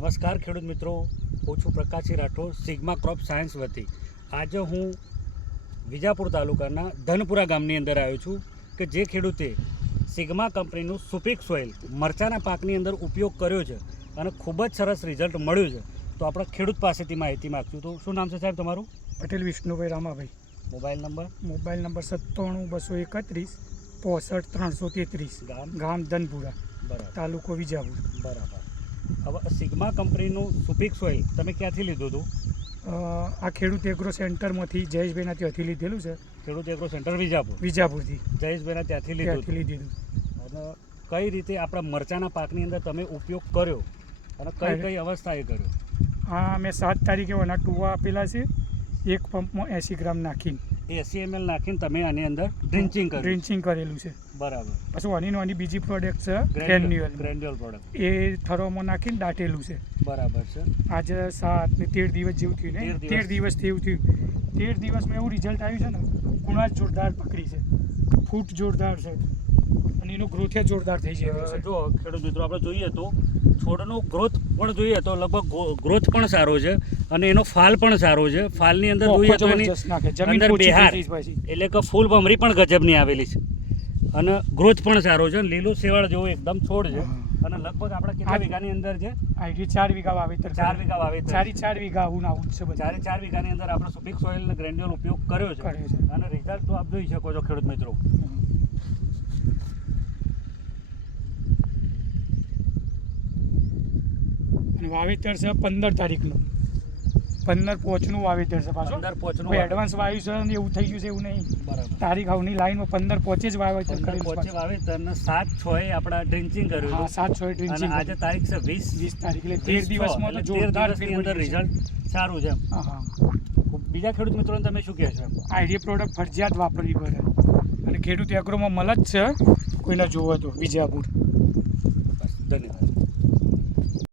નમસ્કાર ખેડૂત મિત્રો, હું છું Prakashji Rathod, sigma crop science વતી. આજે હું વિજાપુર તાલુકાના ધનપુરા ગામની અંદર આવ્યો છું કે જે ખેડૂતે સિગ્મા કંપનીનું સુપિક સોઇલ મરચાના પાકની અંદર ઉપયોગ કર્યો છે અને ખૂબ જ સરસ રિઝલ્ટ મળ્યું છે. તો આપણે ખેડૂત પાસેથી માહિતી માગશું. તો શું નામ છે સાહેબ તમારું? Patel Vishnubhai Ramabhai. Mobile number? Mobile number 97 231 65 333. ગામ ધનપુરા, બરાબર, તાલુકો વિજાપુર. બરાબર. હવે સિગ્મા કંપનીનું સુપિક સોઇલ તમે ક્યાંથી લીધું હતું? આ ખેડૂત એગ્રો સેન્ટરમાંથી જયેશભાઈના ત્યાંથી લીધેલું છે. ખેડૂત એગ્રો સેન્ટર વિજાપુરથી જયેશભાઈના ત્યાંથી લીધેલું. અને કઈ રીતે આપણા મરચાના પાકની અંદર તમે ઉપયોગ કર્યો અને કઈ કઈ અવસ્થાએ કર્યો? હા, મેં 7 તારીખે ઓના ટુવા આપેલા છે. એક પંપમાં 80 ગ્રામ નાખીને 80 ml નાખીને તમે આની અંદર ડ્રિન્ચિંગ કરેલું છે. બરાબર. પછી આની બીજી પ્રોડક્ટ છે ગ્રેન્યુઅલ પ્રોડક્ટ, એ થરોમાં નાખીને દાટેલું છે. બરાબર છે. આજે 7 ને 13 દિવસ જેવું થયું ને, 13 દિવસથી એવું થયું. 13 દિવસમાં એવું રિઝલ્ટ આવ્યું છે ને, કુણાજ જોરદાર પકડી છે, ફૂટ જોરદાર છે અને એનો ગ્રોથ જોરદાર થઈ જાય છે. જો ખેડૂત મિત્રો, આપણે જોઈએ તો છોડનો ગ્રોથ પણ જોઈએ તો લગભગ ગ્રોથ પણ સારો છે અને એનો ફાલ પણ સારો છે. ફાલની અંદર જોઈએ તો એની અંદર બિહાર એટલે કે ફૂલ ભમરી પણ ગજબની આવેલી છે અને ગ્રોથ પણ સારો છે. લીલો સેવાળ જેવો એકદમ છોડ છે અને લગભગ આપણે કેટલા વીઘાની અંદર છે? 4 વીઘા વાવેતર. 4 વીઘા વાવેતર. 4 વીઘા આવું છે. 4 વીઘાની અંદર આપણે સુપિક સોઇલ અને ગ્રેન્યુઅલ ઉપયોગ કર્યો છે અને રિઝલ્ટ તો આપ જોઈ શકો છો ખેડૂત મિત્રો. વાવેતર છે 15 તારીખનું, 15/5નું વાવેતર છે. પાછું 15/5નું એડવાન્સ વાવ્યું છે ને એવું થઈ ગયું છે એવું નહીં. બરાબર. તારીખ આવની લાઈનમાં 15/5 જ વાવેતર કરેલું. 15/5 વાવેતર અને 7/6 આપણે ડ્રિન્ચિંગ કર્યું. હા, 7/6 ડ્રિન્ચિંગ. આજે તારીખ છે 20 તારીખ, એટલે 13 દિવસમાં તો જોરદાર અંદર રિઝલ્ટ સારું છે. હા. બીજા ખેડૂત મિત્રોને તમે શું કહેશો? આઈડિયા પ્રોડક્ટ ફરજિયાત વાપરવી પડે અને ખેડૂત એગ્રોમાં મળે જ છે, કોઈને જોવો તો વિજાપુર. ધન્યવાદ.